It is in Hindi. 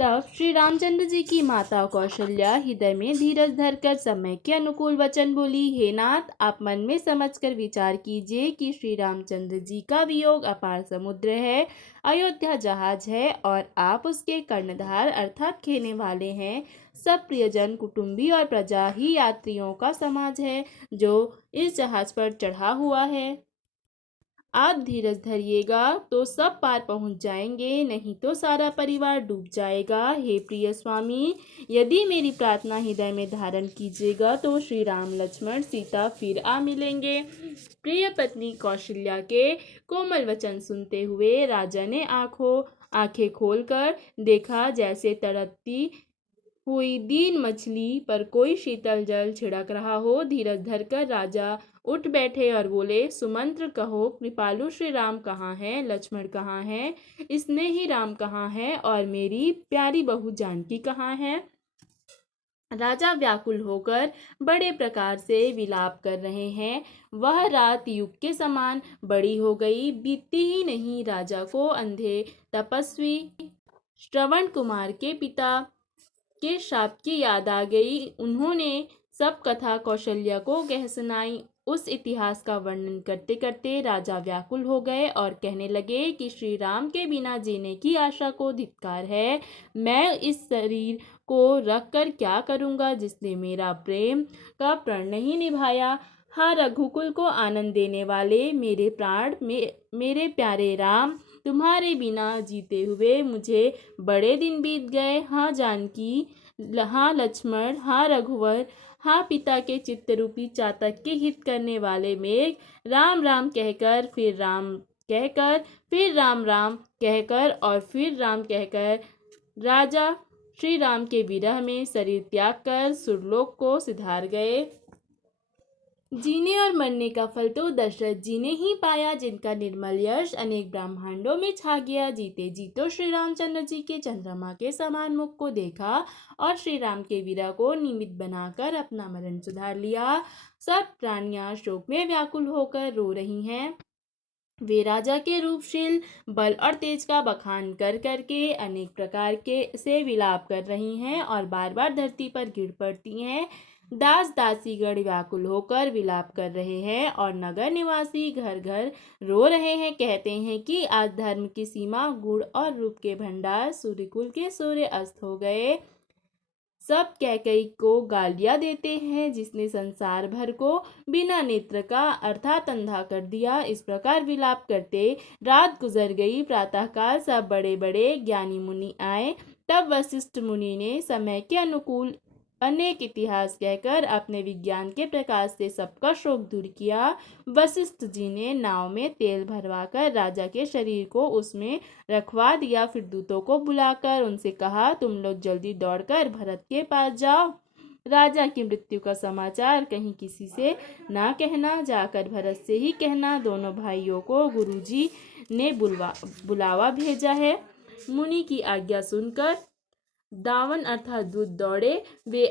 तब श्री रामचंद्र जी की माता कौशल्या हृदय में धीरज धरकर समय के अनुकूल वचन बोली। हे नाथ, आप मन में समझकर विचार कीजिए कि श्री रामचंद्र जी का वियोग अपार समुद्र है, अयोध्या जहाज है और आप उसके कर्णधार अर्थात खेने वाले हैं। सब प्रियजन, कुटुंबी और प्रजा ही यात्रियों का समाज है जो इस जहाज पर चढ़ा हुआ है। आप धीरज धरिएगा तो सब पार पहुंच जाएंगे, नहीं तो सारा परिवार डूब जाएगा। हे प्रिय स्वामी, यदि मेरी प्रार्थना हृदय में धारण कीजिएगा तो श्री राम, लक्ष्मण, सीता फिर आ मिलेंगे। प्रिय पत्नी कौशल्या के कोमल वचन सुनते हुए राजा ने आंखें खोलकर देखा, जैसे तड़पती हुई दीन मछली पर कोई शीतल जल छिड़क रहा हो। धीरज धरकर राजा उठ बैठे और बोले, सुमंत्र कहो, कृपालु श्री राम कहाँ हैं, लक्ष्मण कहाँ हैं, स्नेही राम कहाँ हैं और मेरी प्यारी बहू जानकी कहाँ है। राजा व्याकुल होकर बड़े प्रकार से विलाप कर रहे हैं। वह रात युग के समान बड़ी हो गई। बीतती ही नहीं, राजा को अंधे तपस्वी श्रवण कुमार के पिता के शाप की याद आ गई। उन्होंने सब कथा कौशल्या को कह सुनाई। उस इतिहास का वर्णन करते करते राजा व्याकुल हो गए और कहने लगे कि श्री राम के बिना जीने की आशा को धिक्कार है। मैं इस शरीर को रख कर क्या करूँगा जिसने मेरा प्रेम का प्रण नहीं निभाया। हाँ, रघुकुल को आनंद देने वाले मेरे प्राण, मेरे प्यारे राम, तुम्हारे बिना जीते हुए मुझे बड़े दिन बीत गए। हाँ जानकी, हाँ लक्ष्मण, हाँ रघुवर, हाँ पिता के चित्त रूपी चातक के हित करने वाले मेघ, राम राम कहकर फिर राम कहकर फिर राम राम कहकर और फिर राम कहकर राजा श्री राम के विरह में शरीर त्याग कर सुरलोक को सिधार गए। जीने और मरने का फल तो दशरथ जी ने ही पाया, जिनका निर्मल यश अनेक ब्रह्मांडों में छा गया। जीते जी तो श्री रामचंद्र जी के चंद्रमा के समान मुख को देखा और श्री राम के विरह को निमित्त बनाकर अपना मरण सुधार लिया। सब प्राणियां शोक में व्याकुल होकर रो रही हैं। वे राजा के रूपशील बल और तेज का बखान कर करके अनेक प्रकार के से विलाप कर रही हैं और बार बार धरती पर गिर पड़ती हैं। दास दासीगण व्याकुल होकर विलाप कर रहे हैं और नगर निवासी घर घर रो रहे हैं। कहते हैं कि आज धर्म की सीमा, गुण और रूप के भंडार, सूर्यकुल के सूर्य अस्त हो गए। सब कैकई को गालियां देते हैं, जिसने संसार भर को बिना नेत्र का अर्थात अंधा कर दिया। इस प्रकार विलाप करते रात गुजर गई। प्रातःकाल सब बड़े बड़े ज्ञानी मुनि आए। तब वशिष्ठ मुनि ने समय के अनुकूल अनेक इतिहास कहकर अपने विज्ञान के प्रकाश से सबका शोक दूर किया। वशिष्ठ जी ने नाव में तेल भरवाकर राजा के शरीर को उसमें रखवा दिया। फिर दूतों को बुलाकर उनसे कहा, तुम लोग जल्दी दौड़कर भरत के पास जाओ। राजा की मृत्यु का समाचार कहीं किसी से ना कहना, जाकर भरत से ही कहना। दोनों भाइयों को गुरुजी ने बुलावा भेजा है। मुनि की आज्ञा सुनकर दावन अर्थात दूत दौड़े। वे